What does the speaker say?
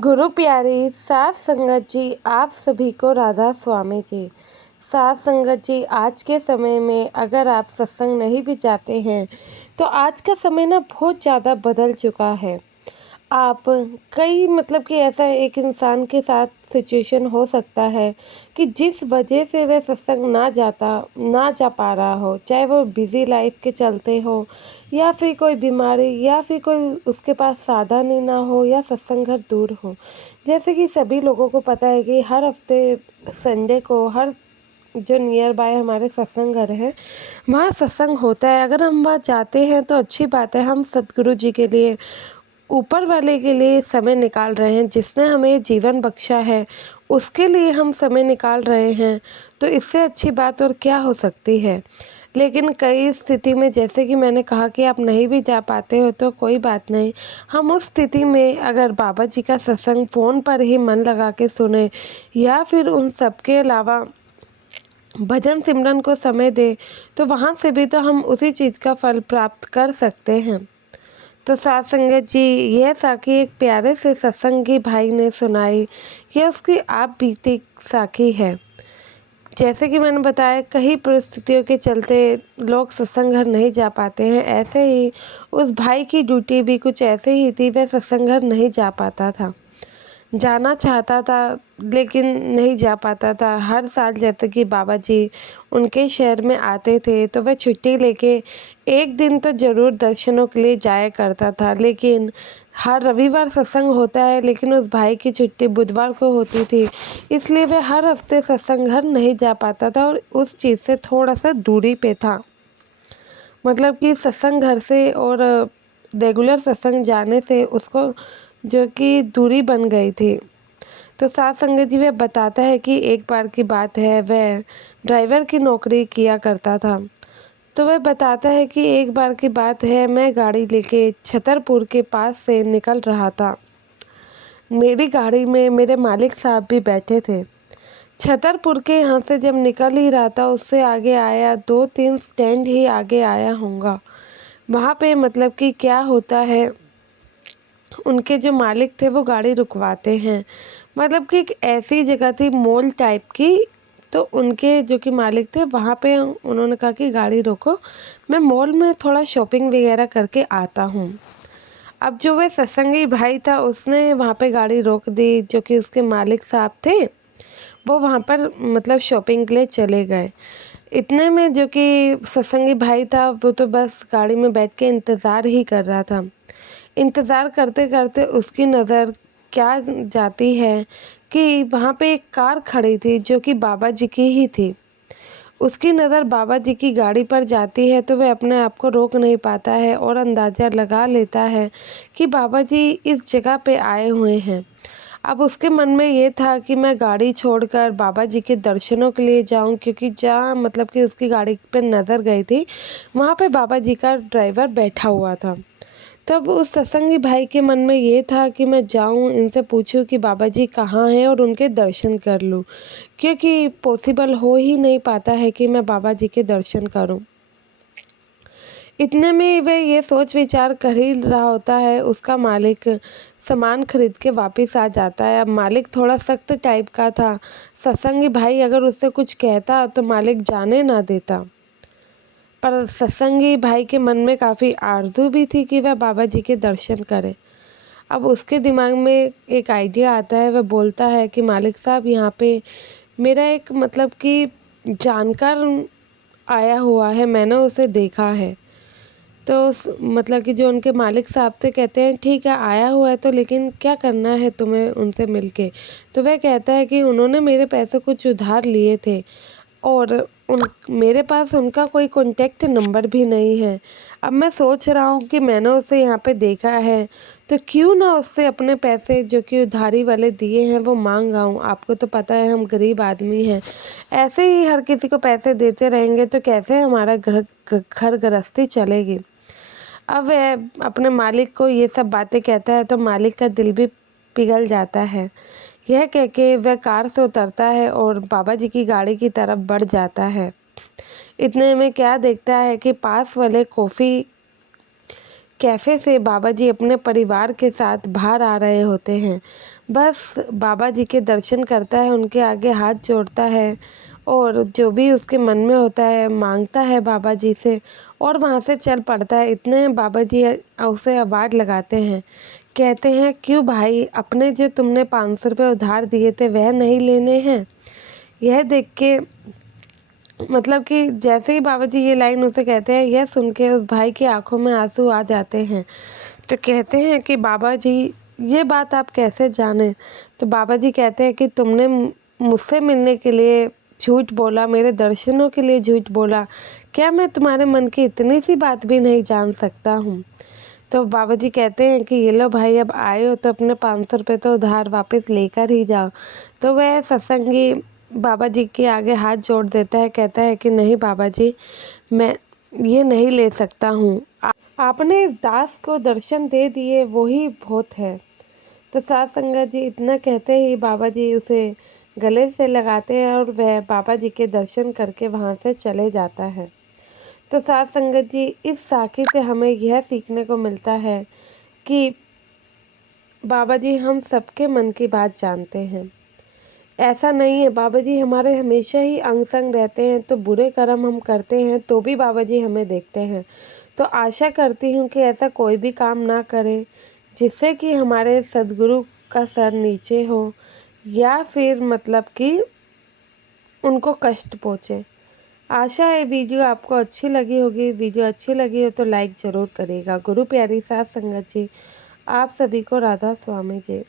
गुरु प्यारी सात संगत जी, आप सभी को राधा स्वामी जी। सात संगत जी, आज के समय में अगर आप सत्संग नहीं भी जाते हैं तो आज का समय ना बहुत ज़्यादा बदल चुका है। आप कई मतलब कि ऐसा एक इंसान के साथ सिचुएशन हो सकता है कि जिस वजह से वह सत्संग ना जा पा रहा हो, चाहे वो बिज़ी लाइफ के चलते हो या फिर कोई बीमारी या फिर कोई उसके पास साधन ही ना हो या सत्संग घर दूर हो। जैसे कि सभी लोगों को पता है कि हर हफ्ते संडे को हर जो नियर बाय हमारे सत्संग घर है वहाँ सत्संग होता है। अगर हम वहाँ जाते हैं तो अच्छी बात है, हम सतगुरु जी के लिए, ऊपर वाले के लिए समय निकाल रहे हैं। जिसने हमें जीवन बख्शा है उसके लिए हम समय निकाल रहे हैं, तो इससे अच्छी बात और क्या हो सकती है। लेकिन कई स्थिति में, जैसे कि मैंने कहा कि आप नहीं भी जा पाते हो तो कोई बात नहीं, हम उस स्थिति में अगर बाबा जी का सत्संग फ़ोन पर ही मन लगा के सुने या फिर उन सब के अलावा भजन सिमरन को समय दे, तो वहाँ से भी तो हम उसी चीज़ का फल प्राप्त कर सकते हैं। तो सात संगत जी, यह साखी एक प्यारे से सत्संगी भाई ने सुनाई। यह उसकी आप बीती साखी है। जैसे कि मैंने बताया, कई परिस्थितियों के चलते लोग सत्संग घर नहीं जा पाते हैं। ऐसे ही उस भाई की ड्यूटी भी कुछ ऐसे ही थी, वह सत्संग घर नहीं जा पाता था। जाना चाहता था लेकिन नहीं जा पाता था। हर साल जैसे कि बाबा जी उनके शहर में आते थे तो वह छुट्टी लेके एक दिन तो ज़रूर दर्शनों के लिए जाया करता था। लेकिन हर रविवार सत्संग होता है, लेकिन उस भाई की छुट्टी बुधवार को होती थी, इसलिए वह हर हफ्ते सत्संग घर नहीं जा पाता था और उस चीज़ से थोड़ा सा दूरी पे था। मतलब कि सत्संग घर से और रेगुलर सत्संग जाने से उसको जो कि दूरी बन गई थी। तो सात संगत जी, वह बताता है कि एक बार की बात है, वह ड्राइवर की नौकरी किया करता था। तो वह बताता है कि एक बार की बात है, मैं गाड़ी लेके छतरपुर के पास से निकल रहा था। मेरी गाड़ी में मेरे मालिक साहब भी बैठे थे। छतरपुर के यहाँ से जब निकल ही रहा था, उससे आगे आया, 2-3 स्टैंड ही आगे आया होऊंगा। वहाँ पे मतलब कि क्या होता है, उनके जो मालिक थे वो गाड़ी रुकवाते हैं। मतलब कि एक ऐसी जगह थी मॉल टाइप की, तो उनके जो कि मालिक थे वहाँ पे उन्होंने कहा कि गाड़ी रोको, मैं मॉल में थोड़ा शॉपिंग वगैरह करके आता हूँ। अब जो वह सत्संगी भाई था उसने वहाँ पे गाड़ी रोक दी। जो कि उसके मालिक साहब थे वो वहाँ पर मतलब शॉपिंग के लिए चले गए। इतने में जो कि सत्संगी भाई था वो तो बस गाड़ी में बैठ के इंतज़ार ही कर रहा था। इंतज़ार करते करते उसकी नज़र क्या जाती है कि वहाँ पे एक कार खड़ी थी जो कि बाबा जी की ही थी। उसकी नज़र बाबा जी की गाड़ी पर जाती है तो वह अपने आप को रोक नहीं पाता है और अंदाज़ा लगा लेता है कि बाबा जी इस जगह पे आए हुए हैं। अब उसके मन में ये था कि मैं गाड़ी छोड़कर बाबा जी के दर्शनों के लिए जाऊं, क्योंकि जहाँ मतलब कि उसकी गाड़ी पर नज़र गई थी वहाँ पे बाबा जी का ड्राइवर बैठा हुआ था। तब उस सत्संगी भाई के मन में ये था कि मैं जाऊं, इनसे पूछूं कि बाबा जी कहाँ हैं और उनके दर्शन कर लूं, क्योंकि पॉसिबल हो ही नहीं पाता है कि मैं बाबा जी के दर्शन करूं। इतने में वह ये सोच विचार कर ही रहा होता है, उसका मालिक सामान खरीद के वापस आ जाता है। अब मालिक थोड़ा सख्त टाइप का था। सत्संगी भाई अगर उससे कुछ कहता तो मालिक जाने ना देता। पर सत्संगी भाई के मन में काफ़ी आरज़ू भी थी कि वह बाबा जी के दर्शन करे। अब उसके दिमाग में एक आइडिया आता है, वह बोलता है कि मालिक साहब, यहाँ पे मेरा एक मतलब कि जानकार आया हुआ है, मैंने उसे देखा है। तो मतलब कि जो उनके मालिक साहब थे कहते हैं, ठीक है आया हुआ है तो, लेकिन क्या करना है तुम्हें उनसे मिलके। तो वह कहता है कि उन्होंने मेरे पैसे कुछ उधार लिए थे और मेरे पास उनका कोई कॉन्टेक्ट नंबर भी नहीं है। अब मैं सोच रहा हूँ कि मैंने उसे यहाँ पे देखा है तो क्यों ना उससे अपने पैसे जो कि उधारी वाले दिए हैं वो मांग आऊँ। आपको तो पता है हम गरीब आदमी हैं, ऐसे ही हर किसी को पैसे देते रहेंगे तो कैसे हमारा घर गृहस्थी चलेगी। अब वह अपने मालिक को ये सब बातें कहता है तो मालिक का दिल भी पिघल जाता है। यह कह के वह कार से उतरता है और बाबा जी की गाड़ी की तरफ बढ़ जाता है। इतने में क्या देखता है कि पास वाले कॉफ़ी कैफ़े से बाबा जी अपने परिवार के साथ बाहर आ रहे होते हैं। बस बाबा जी के दर्शन करता है, उनके आगे हाथ जोड़ता है और जो भी उसके मन में होता है मांगता है बाबा जी से और वहाँ से चल पड़ता है। इतने बाबा जी उसे आवाज़ लगाते हैं, कहते हैं, क्यों भाई, अपने जो तुमने 500 रुपये उधार दिए थे वह नहीं लेने हैं? यह देख के मतलब कि जैसे ही बाबा जी ये लाइन उसे कहते हैं, यह सुन के उस भाई की आंखों में आंसू आ जाते हैं। तो कहते हैं कि बाबा जी, ये बात आप कैसे जाने? तो बाबा जी कहते हैं कि तुमने मुझसे मिलने के लिए झूठ बोला, मेरे दर्शनों के लिए झूठ बोला, क्या मैं तुम्हारे मन की इतनी सी बात भी नहीं जान सकता हूँ? तो बाबा जी कहते हैं कि ये लो भाई, अब आए हो तो अपने 500 रुपये तो उधार वापस लेकर ही जाओ। तो वह सत्संगी बाबा जी के आगे हाथ जोड़ देता है, कहता है कि नहीं बाबा जी, मैं ये नहीं ले सकता हूँ। आपने इस दास को दर्शन दे दिए, वो ही बहुत है। तो साध संगत जी इतना कहते ही बाबा जी उसे गले से लगाते हैं और वह बाबा जी के दर्शन करके वहाँ से चले जाता है। तो साध संगत जी, इस साखी से हमें यह सीखने को मिलता है कि बाबा जी हम सबके मन की बात जानते हैं। ऐसा नहीं है, बाबा जी हमारे हमेशा ही अंग संग रहते हैं, तो बुरे कर्म हम करते हैं तो भी बाबा जी हमें देखते हैं। तो आशा करती हूँ कि ऐसा कोई भी काम ना करें जिससे कि हमारे सद्गुरु का सर नीचे हो या फिर मतलब कि उनको कष्ट पहुँचे। आशा है वीडियो आपको अच्छी लगी होगी। वीडियो अच्छी लगी हो तो लाइक ज़रूर करिएगा। गुरु प्यारी साध संगत जी, आप सभी को राधा स्वामी जी।